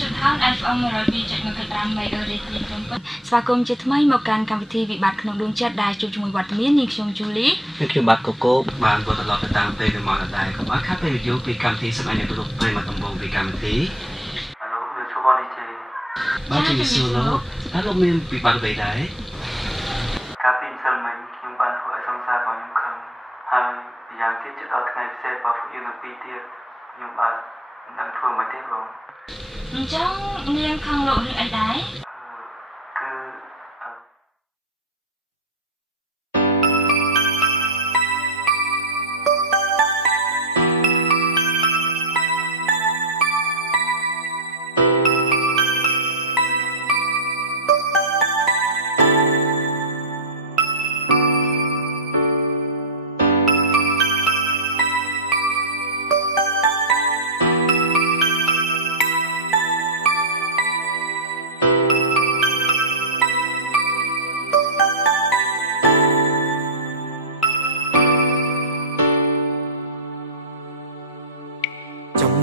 សុថាន FM 102.1 មេហ្គាហឺតក្រុមពុតស្វាគមន៍ជាថ្មីមកកាន់កម្មវិធីវិបត្តិក្នុងដួងចិត្តដែលជួបជាមួយវត្តមាននាងខ្ញុំជូលីនិងខ្ញុំបាទកូកូបានវត្តត្រឡប់ទៅតាមពេលកម្ពុជាដែរខ្ញុំអាចខាត់ពេលវីដេអូពីកម្មវិធីសម្រាប់អ្នកគ្រប់ពេលមកដំបូងពីកម្មវិធីហៅលោកជួបនេះទេបាទជំរាបសួរលោកហើយលោកមានវិបត្តិអ្វីដែរកាលពីម្សិលមិញខ្ញុំបានធ្វើឲ្យសង្សាររបស់ខ្ញុំខឹងហើយម្យ៉ាងទៀតជិតដល់ថ្ងៃពិសេសរបស់ពួកយើងទាំងពីរទៀតខ្ញុំបាទមិនដឹងធ្វើមិនទេបងអញ្ចឹងនាងខឹងលោករឿងអីដែរគឺ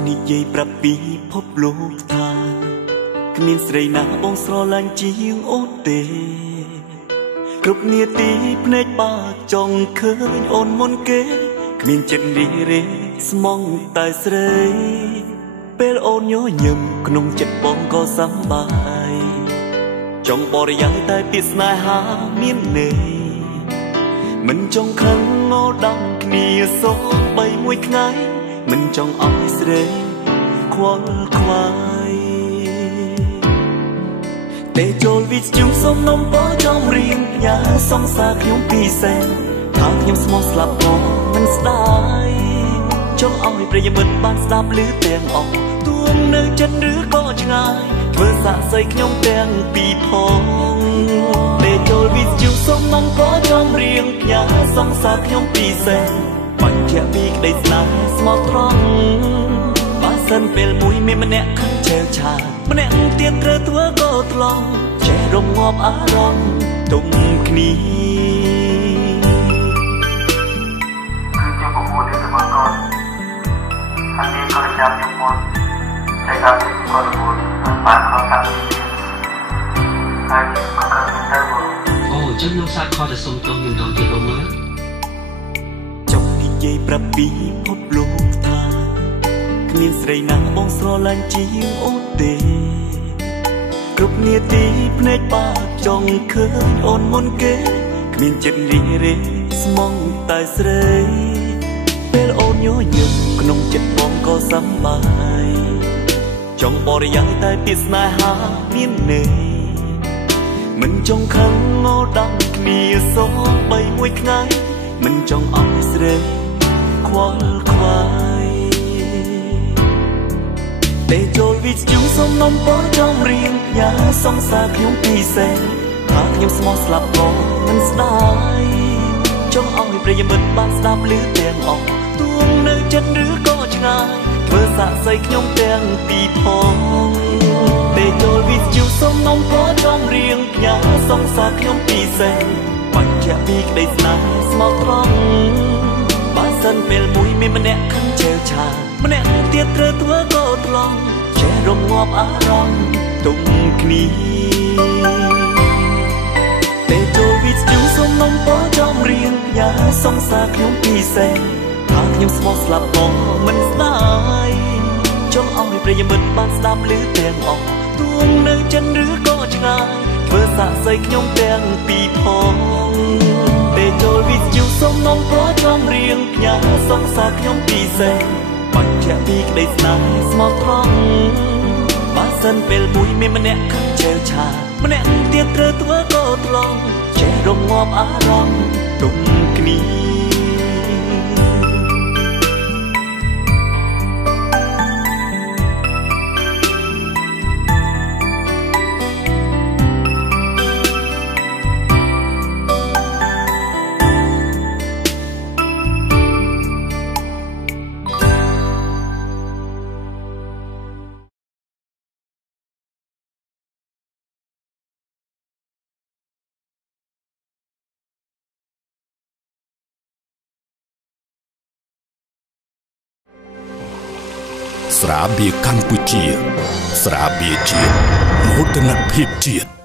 និយាយប្រាប់ពីភពលោកថាគ្មានស្រីណាបងស្រឡាញ់ជាងអូនទេគ្រប់នាទីភ្នែកបាក់ចង់ឃើញអូនមុនគេគ្មានចិត្តរីរេស្មងតែស្រីពេលអូនញញឹមក្នុងចិត្តបងក៏សប្បាយចង់បរិយាយតែពាក្យស្នេហាមានន័យមិនចង់ខឹងងល់ដំគ្នាសូម្បីមួយថ្ងៃមិនចង់ឲ្យស្រីខ្វល់ខ្វាយតែចូលវិទ្យុសុំនំពោចំរៀងផ្ញើសង្សារខ្ញុំពិសេសថាខ្ញុំស្មោះស្លាប់ក៏មិនស្ដាយចង់ឲ្យប្រិយមិត្តបានស្ដាប់ឮទាំងអស់ទួងនៅចិត្តឬក៏ឆ្ងាយធ្វើសាក់សីខ្ញុំទាំងពីរផងតែចូលវិទ្យុសុំនំពោចំរៀងផ្ញើសង្សារខ្ញុំពិសេសបញ្ជាក់ពីក្តីស្នេហ៍ស្មោះត្រង់បើសិនពេលមួយមានម្នាក់ខឹងឆេវឆាវម្នាក់ទៀតត្រូវធ្វើក៏ថ្លង់ចេះរងាប់អារម្មណ៍ទុំគ្នាខ្ញុំប្រមូលនេះទៅមកកូនហើយនាងក៏ចាំខ្ញុំមកតែតាមខ្ញុំក៏ប្រមូលបានខកតាមនេះហើយក៏ខំទៅមកអូអញ្ចឹងខ្ញុំសាកខលទៅសុំទោសខ្ញុំដងទៀតលោកមើលចង់និយាយប្រាប់ពីភពលោកថាគ្មានស្រីណាបងស្រឡាញ់ជាងអូនទេគ្រប់នាទីភ្នែកបាក់ចង់ឃើញអូនមុនគេគ្មានចិត្តរីរេស្មងតែស្រីពេលអូនញញឹមក្នុងចិត្តបងក៏សប្បាយចង់បរិយាយតែពាក្យស្នេហាមានន័យមិនចង់ខឹងងល់ដំគ្នាសូម្បីមួយថ្ងៃមិនចង់ឲ្យស្រីខ្វល់ខ្វាយតែចូលវិទ្យុសុំនំពោចំរៀងផ្ញើសង្សារខ្ញុំពិសេសថាខ្ញុំស្មោះស្លាប់ក៏មិនស្ដាយចង់ឲ្យប្រិយមិត្តបានស្ដាប់ឮទាំងអស់ទួងនៅចិត្តឬក៏ឆ្ងាយធ្វើសាក់សីខ្ញុំទាំងពីរផងតែចូលវិទ្យុសុំនំពោចំរៀងផ្ញើសង្សារខ្ញុំពិសេសបញ្ជាក់ពីក្តីស្នេហ៍ស្មោះត្រង់បើសិនពេលមួយមានម្នាក់ខឹងឆេវឆាវម្នាក់ទៀតត្រូវធ្វើក៏ថ្លង់ចេះរងាប់អារម្មណ៍ទុំគ្នាតែចូលវិទ្យុសុំនំពោចំរៀងផ្ញើសង្សារខ្ញុំពិសេសថាខ្ញុំស្មោះស្លាប់ក៏មិនស្ដាយចង់ឲ្យប្រិយមិត្តបានស្ដាប់ឮទាំងអស់ទួងនៅចិត្តឬក៏ឆ្ងាយធ្វើសាក់សីខ្ញុំទាំងពីរផងតែចូលវិទ្យុសុំនំពោចំរៀងផ្ញើសង្សារខ្ញុំពិសេសបញ្ជាក់ពីក្តីស្នេហ៍ស្មោះត្រង់បើសិនពេលមួយមានម្នាក់ខឹងឆេវឆាវម្នាក់ទៀតត្រូវធ្វើក៏ថ្លង់ចេះរងាប់អារម្មណ៍ទុំគ្នា ស្រាបៀរកម្ពុជាស្រាបៀរជាតិមោទនភាពជាតិ